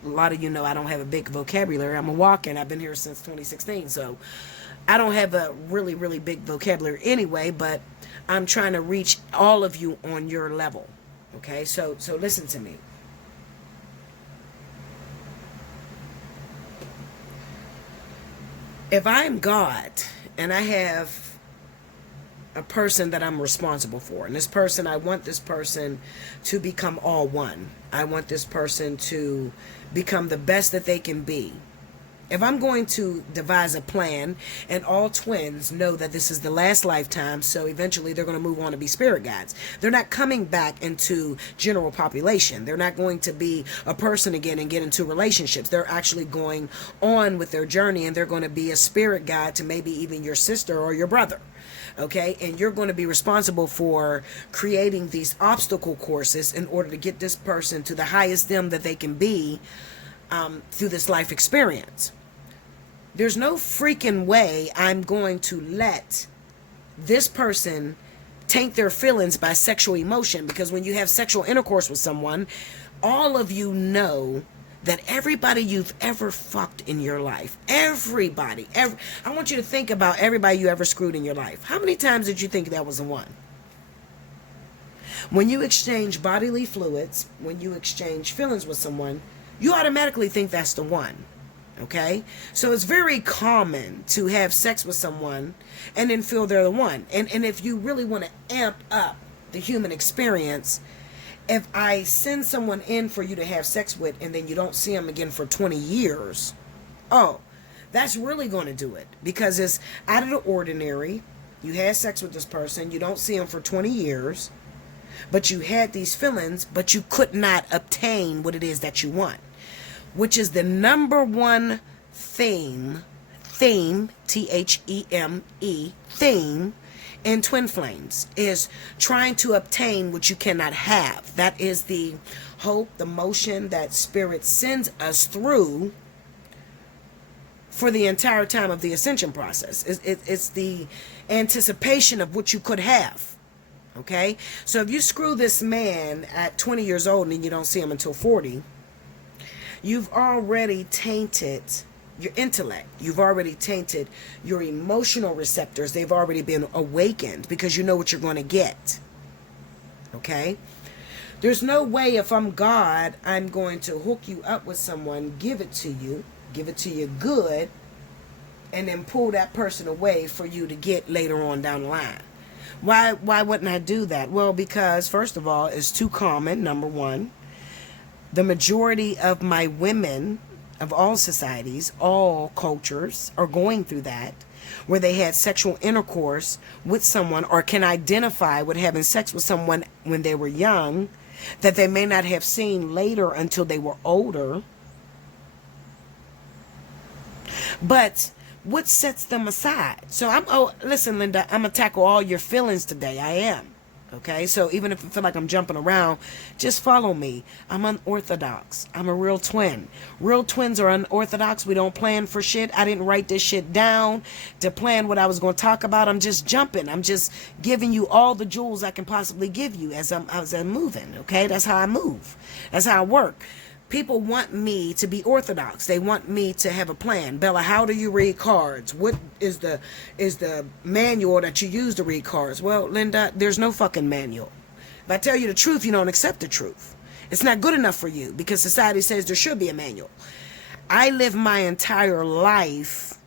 lot of you know I don't have a big vocabulary. I'm a walk-in. I've been here since 2016. So I don't have a really, really big vocabulary anyway, but I'm trying to reach all of you on your level. Okay? So listen to me. If I'm God and I have a person that I'm responsible for. And this person, I want this person to become all one. I want this person to become the best that they can be. If I'm going to devise a plan and all twins know that this is the last lifetime, so eventually they're going to move on to be spirit guides. They're not coming back into general population. They're not going to be a person again and get into relationships. They're actually going on with their journey and they're going to be a spirit guide to maybe even your sister or your brother. Okay, and you're going to be responsible for creating these obstacle courses in order to get this person to the highest them that they can be through this life experience. There's no freaking way I'm going to let this person taint their feelings by sexual emotion, because when you have sexual intercourse with someone, all of you know that everybody you've ever fucked in your life, I want you to think about everybody you ever screwed in your life. How many times did you think that was the one? When you exchange bodily fluids, when you exchange feelings with someone, you automatically think that's the one. Okay? So it's very common to have sex with someone and then feel they're the one. And if you really want to amp up the human experience, if I send someone in for you to have sex with and then you don't see them again for 20 years, that's really going to do it. Because it's out of the ordinary. You had sex with this person. You don't see them for 20 years. But you had these feelings, but you could not obtain what it is that you want. Which is the number one theme, T-H-E-M-E, theme, in twin flames, is trying to obtain what you cannot have. That is the hope, the motion that spirit sends us through for the entire time of the ascension process. It's the anticipation of what you could have. Okay? So if you screw this man at 20 years old and you don't see him until 40, you've already tainted your intellect. You've already tainted your emotional receptors. They've already been awakened because you know what you're going to get. Okay? There's no way if I'm God, I'm going to hook you up with someone, give it to you good, and then pull that person away for you to get later on down the line. Why wouldn't I do that? Well, because first of all, it's too common, number one. The majority of my women of all societies, all cultures are going through that, where they had sexual intercourse with someone or can identify with having sex with someone when they were young that they may not have seen later until they were older. But what sets them aside? So listen, Linda, I'm going to tackle all your feelings today. I am. Okay, so even if I feel like I'm jumping around, just follow me. I'm unorthodox. I'm a real twin. Real twins are unorthodox. We don't plan for shit. I didn't write this shit down to plan what I was going to talk about. I'm just jumping. I'm just giving you all the jewels I can possibly give you as I'm moving. Okay, that's how I move. That's how I work. People want me to be orthodox. They want me to have a plan. Bella, how do you read cards? What is the manual that you use to read cards? Well, Linda, there's no fucking manual. If I tell you the truth, you don't accept the truth. It's not good enough for you because society says there should be a manual. I live my entire life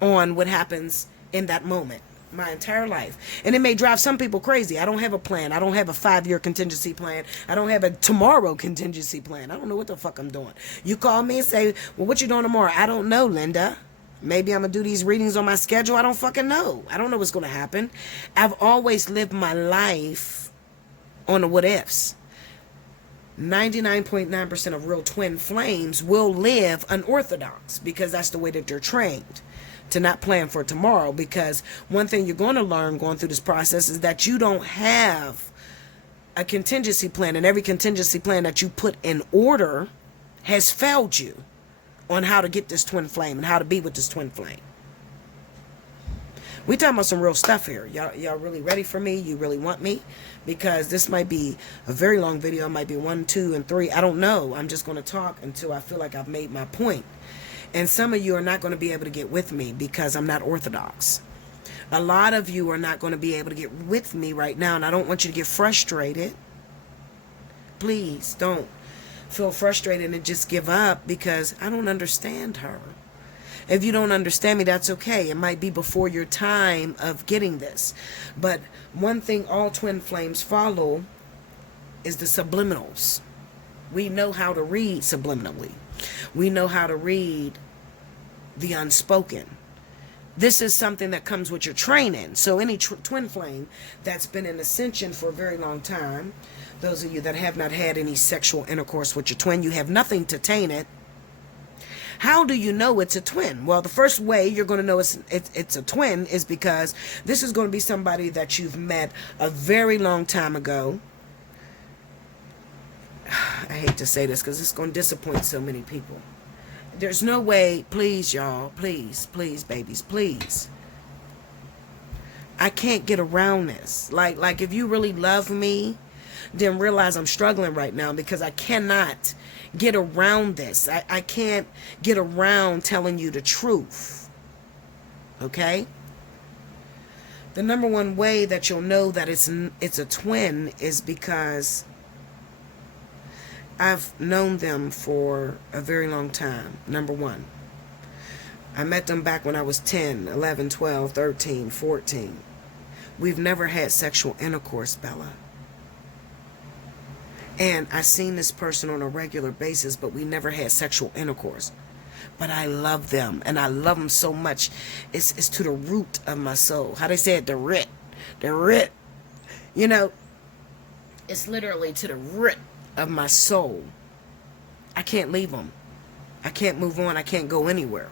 on what happens in that moment. My entire life. And it may drive some people crazy. I don't have a plan. I don't have a 5-year contingency plan. I don't have a tomorrow contingency plan. I don't know what the fuck I'm doing. You call me and say, well, what you doing tomorrow? I don't know, Linda. Maybe I'm going to do these readings on my schedule. I don't fucking know. I don't know what's going to happen. I've always lived my life on the what ifs. 99.9% of real twin flames will live unorthodox because that's the way that they're trained. To not plan for tomorrow, because one thing you're going to learn going through this process is that you don't have a contingency plan, and every contingency plan that you put in order has failed you on how to get this twin flame and how to be with this twin flame. We talking about some real stuff here. Y'all really ready for me? You really want me? Because this might be a very long video. It might be 1, 2, and 3. I don't know. I'm just going to talk until I feel like I've made my point. And some of you are not going to be able to get with me because I'm not orthodox. A lot of you are not going to be able to get with me right now, and I don't want you to get frustrated. Please don't feel frustrated and just give up because I don't understand her. If you don't understand me, that's okay. It might be before your time of getting this. But one thing all twin flames follow is the subliminals. We know how to read subliminally. We know how to read the unspoken. This is something that comes with your training. So any twin flame that's been in ascension for a very long time, those of you that have not had any sexual intercourse with your twin, you have nothing to taint it. How do you know it's a twin? Well, the first way you're going to know it's a twin is because this is going to be somebody that you've met a very long time ago. I hate to say this because it's going to disappoint so many people. There's no way, please, y'all, please, babies, please. I can't get around this. Like if you really love me, then realize I'm struggling right now because I cannot get around this. I can't get around telling you the truth. Okay? The number one way that you'll know that it's a twin is because I've known them for a very long time. Number one. I met them back when I was 10, 11, 12, 13, 14. We've never had sexual intercourse, Bella. And I've seen this person on a regular basis, but we never had sexual intercourse. But I love them, and I love them so much. It's to the root of my soul. How they say it, the root. The root. You know, it's literally to the root of my soul. I can't leave them. I can't move on. I can't go anywhere.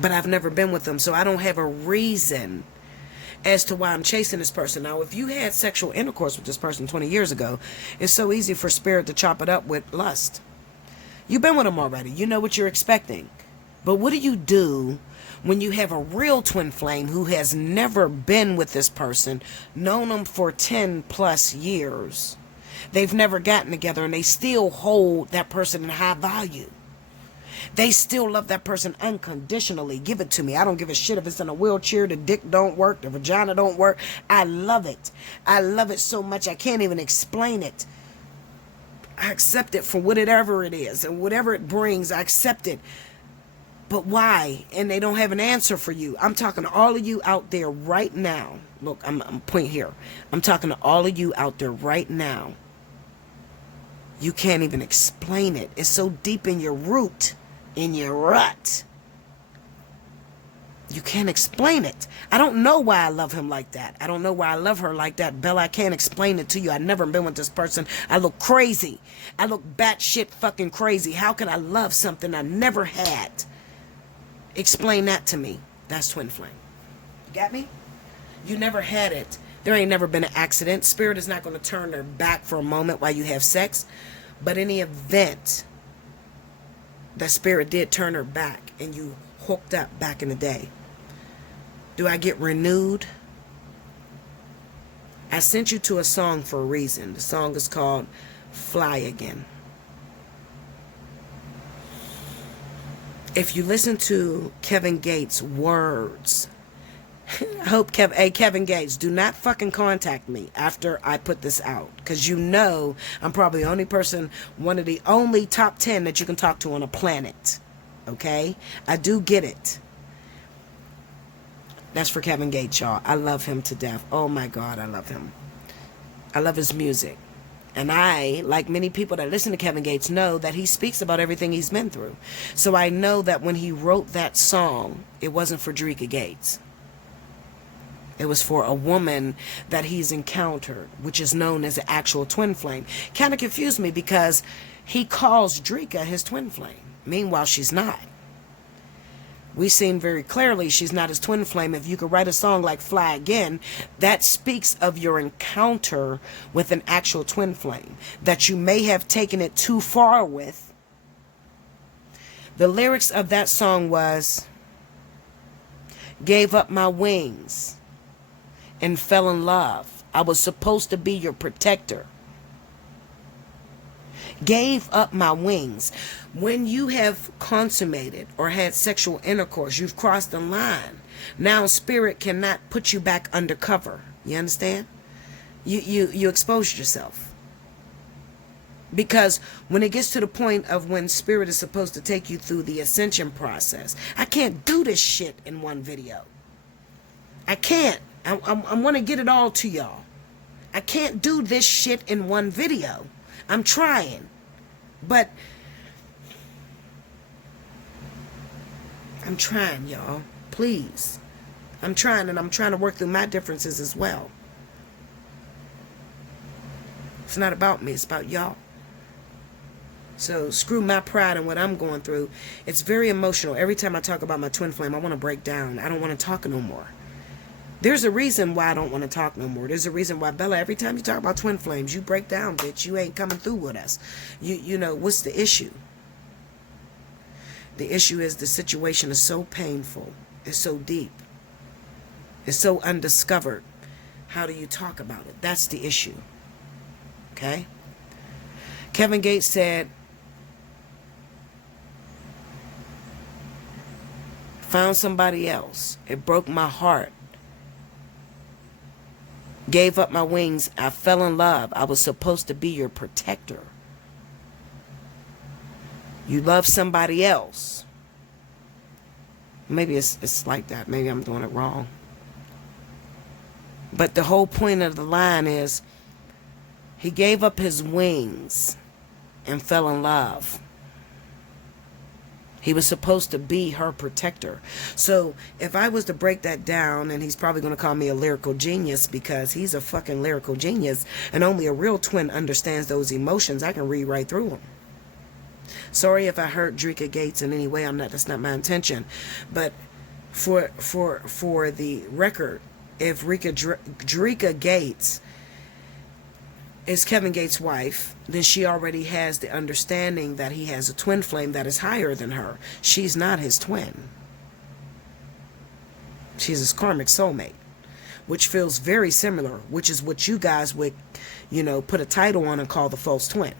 But I've never been with them, so I don't have a reason as to why I'm chasing this person. Now, if you had sexual intercourse with this person 20 years ago, it's so easy for spirit to chop it up with lust. You've been with them already. You know what you're expecting. But what do you do when you have a real twin flame who has never been with this person, known them for 10 plus years, They've never gotten together, and they still hold that person in high value. They still love that person unconditionally. Give it to me. I don't give a shit if it's in a wheelchair, the dick don't work, the vagina don't work. I love it. I love it so much I can't even explain it. I accept it for whatever it is, and whatever it brings, I accept it. But why? And they don't have an answer for you. I'm talking to all of you out there right now. Look, I'm point here. I'm talking to all of you out there right now. You can't even explain it. It's so deep in your root, in your rut. You can't explain it. I don't know why I love him like that. I don't know why I love her like that. Bella, I can't explain it to you. I've never been with this person. I look crazy. I look batshit fucking crazy. How can I love something I never had? Explain that to me. That's twin flame. You got me? You never had it. There ain't never been an accident. Spirit is not going to turn their back for a moment while you have sex. But in the event that spirit did turn her back and you hooked up back in the day, do I get renewed? I sent you to a song for a reason. The song is called Fly Again. If you listen to Kevin Gates' words, I hope Kevin Gates, do not fucking contact me after I put this out, because you know I'm probably the only person, one of the only top 10 that you can talk to on a planet. Okay? I do get it. That's for Kevin Gates, y'all. I love him to death. Oh my God, I love him. I love his music. And I, like many people that listen to Kevin Gates, know that he speaks about everything he's been through. So I know that when he wrote that song, it wasn't for Drika Gates. It was for a woman that he's encountered, which is known as an actual twin flame. Kind of confused me because he calls Drika his twin flame. Meanwhile, she's not. We've seen very clearly she's not his twin flame. If you could write a song like Fly Again, that speaks of your encounter with an actual twin flame that you may have taken it too far with. The lyrics of that song was, gave up my wings and fell in love. I was supposed to be your protector. Gave up my wings. When you have consummated or had sexual intercourse, you've crossed the line. Now spirit cannot put you back undercover. You understand? You exposed yourself. Because when it gets to the point of when spirit is supposed to take you through the ascension process, I can't do this shit in one video. I can't. I want to get it all to y'all. I can't do this shit in one video. I'm trying. But I'm trying, y'all. Please. I'm trying, and I'm trying to work through my differences as well. It's not about me. It's about y'all. So screw my pride and what I'm going through. It's very emotional. Every time I talk about my twin flame, I want to break down. I don't want to talk no more. There's a reason why I don't want to talk no more. There's a reason why, Bella, every time you talk about twin flames, you break down, bitch. You ain't coming through with us. You know, what's the issue? The issue is the situation is so painful. It's so deep. It's so undiscovered. How do you talk about it? That's the issue. Okay? Kevin Gates said, found somebody else. It broke my heart. Gave up my wings. I fell in love. I was supposed to be your protector. You love somebody else. Maybe it's like that. Maybe I'm doing it wrong. But the whole point of the line is he gave up his wings and fell in love. He was supposed to be her protector. So if I was to break that down, and he's probably going to call me a lyrical genius because he's a fucking lyrical genius, and only a real twin understands those emotions. I can read right through them. Sorry if I hurt Drika Gates in any way. That's not my intention. But for the record, if Drika Gates is Kevin Gates' wife, then she already has the understanding that he has a twin flame that is higher than her. She's not his twin. She's his karmic soulmate. which feels very similar, which is what you guys would, put a title on and call the false twin.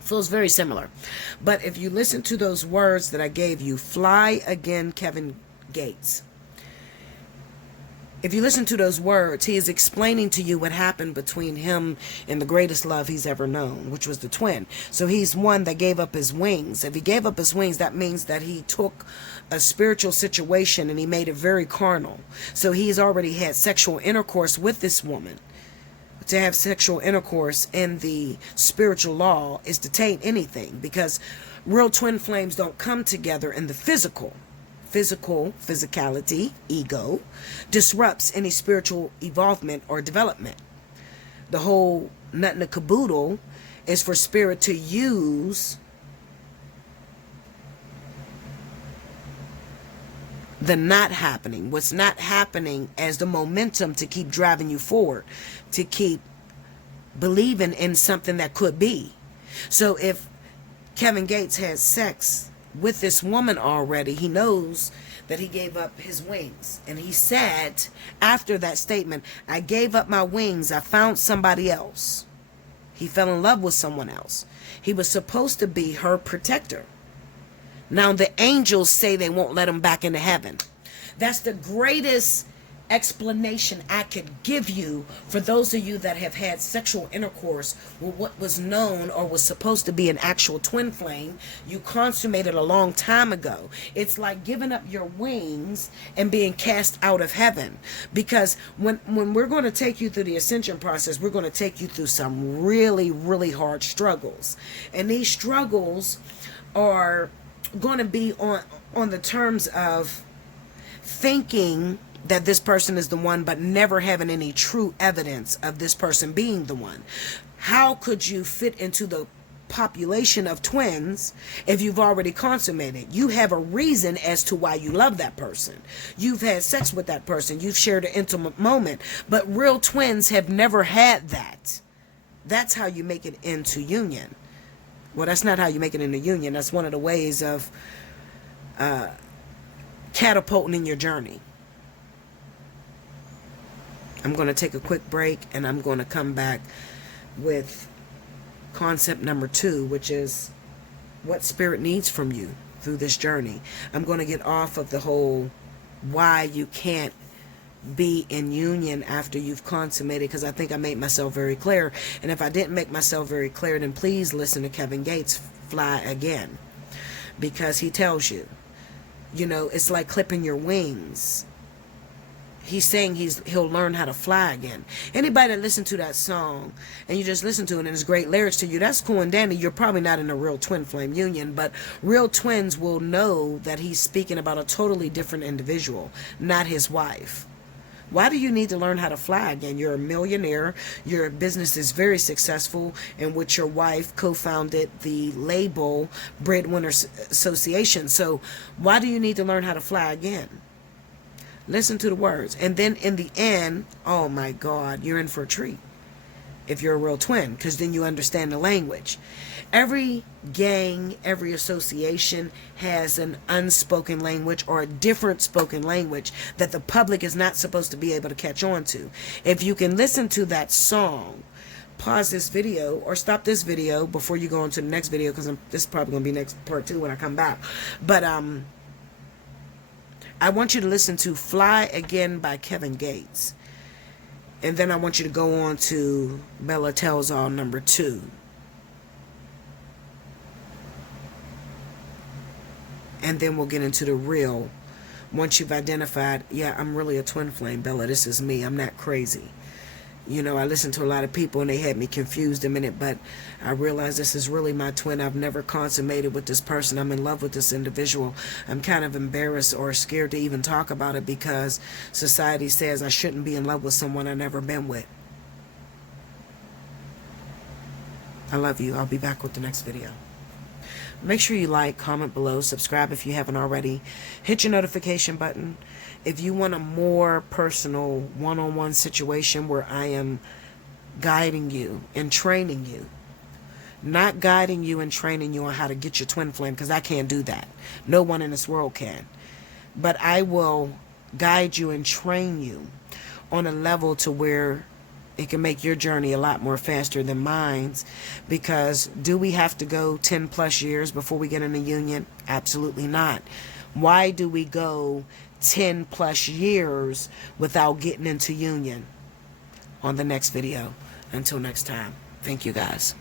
Feels very similar. But if you listen to those words that I gave you, fly again, Kevin Gates. If you listen to those words, he is explaining to you what happened between him and the greatest love he's ever known, which was the twin. So he's one that gave up his wings. If he gave up his wings, that means that he took a spiritual situation and he made it very carnal. So he's already had sexual intercourse with this woman. To have sexual intercourse in the spiritual law is to taint anything, because real twin flames don't come together in the physical. Physicality, ego, disrupts any spiritual evolvement or development. The whole nut in the caboodle is for spirit to use the not happening, what's not happening, as the momentum to keep driving you forward, to keep believing in something that could be. So if Kevin Gates has sex with this woman already, he knows that he gave up his wings. And he said after that statement, I gave up my wings, I found somebody else. He fell in love with someone else. He was supposed to be her protector. Now the angels say they won't let him back into heaven. That's the greatest explanation I could give you for those of you that have had sexual intercourse with what was known or was supposed to be an actual twin flame you consummated a long time ago. It's like giving up your wings and being cast out of heaven. Because when we're going to take you through the ascension process, we're going to take you through some really, really hard struggles. And these struggles are going to be on the terms of thinking that this person is the one, but never having any true evidence of this person being the one. How could you fit into the population of twins if you've already consummated? You have a reason as to why you love that person. You've had sex with that person. You've shared an intimate moment. But real twins have never had that. That's how you make it into union. Well, that's not how you make it into union. That's one of the ways of catapulting in your journey. I'm going to take a quick break and I'm going to come back with concept number 2, which is what spirit needs from you through this journey. I'm going to get off of the whole why you can't be in union after you've consummated, because I think I made myself very clear. And if I didn't make myself very clear, then please listen to Kevin Gates, Fly Again, because he tells you, it's like clipping your wings. He's saying he'll learn how to fly again. Anybody that listened to that song and you just listen to it and it's great lyrics to you, that's cool and dandy. You're probably not in a real twin flame union, but real twins will know that he's speaking about a totally different individual, not his wife. Why do you need to learn how to fly again? You're a millionaire. Your business is very successful, and with your wife co-founded the label Breadwinners Association. So why do you need to learn how to fly again? Listen to the words. And then in the end, oh my God, you're in for a treat if you're a real twin, because then you understand the language. Every gang, every association has an unspoken language or a different spoken language that the public is not supposed to be able to catch on to. If you can listen to that song, pause this video or stop this video before you go on to the next video, because this is probably going to be next part 2 when I come back. But I want you to listen to Fly Again by Kevin Gates. And then I want you to go on to Bella Tells All number 2. And then we'll get into the real. Once you've identified, yeah, I'm really a twin flame, Bella, this is me. I'm not crazy. I listened to a lot of people and they had me confused a minute, but I realized this is really my twin. I've never consummated with this person. I'm in love with this individual. I'm kind of embarrassed or scared to even talk about it because society says I shouldn't be in love with someone I've never been with. I love you. I'll be back with the next video. Make sure you like, comment below, subscribe if you haven't already. Hit your notification button. If you want a more personal one-on-one situation where I am guiding you and training you, not guiding you and training you on how to get your twin flame, because I can't do that. No one in this world can. But I will guide you and train you on a level to where it can make your journey a lot more faster than mine's. Because do we have to go 10 plus years before we get in a union? Absolutely not. Why do we go 10 plus years without getting into union? On the next video. Until next time. Thank you guys.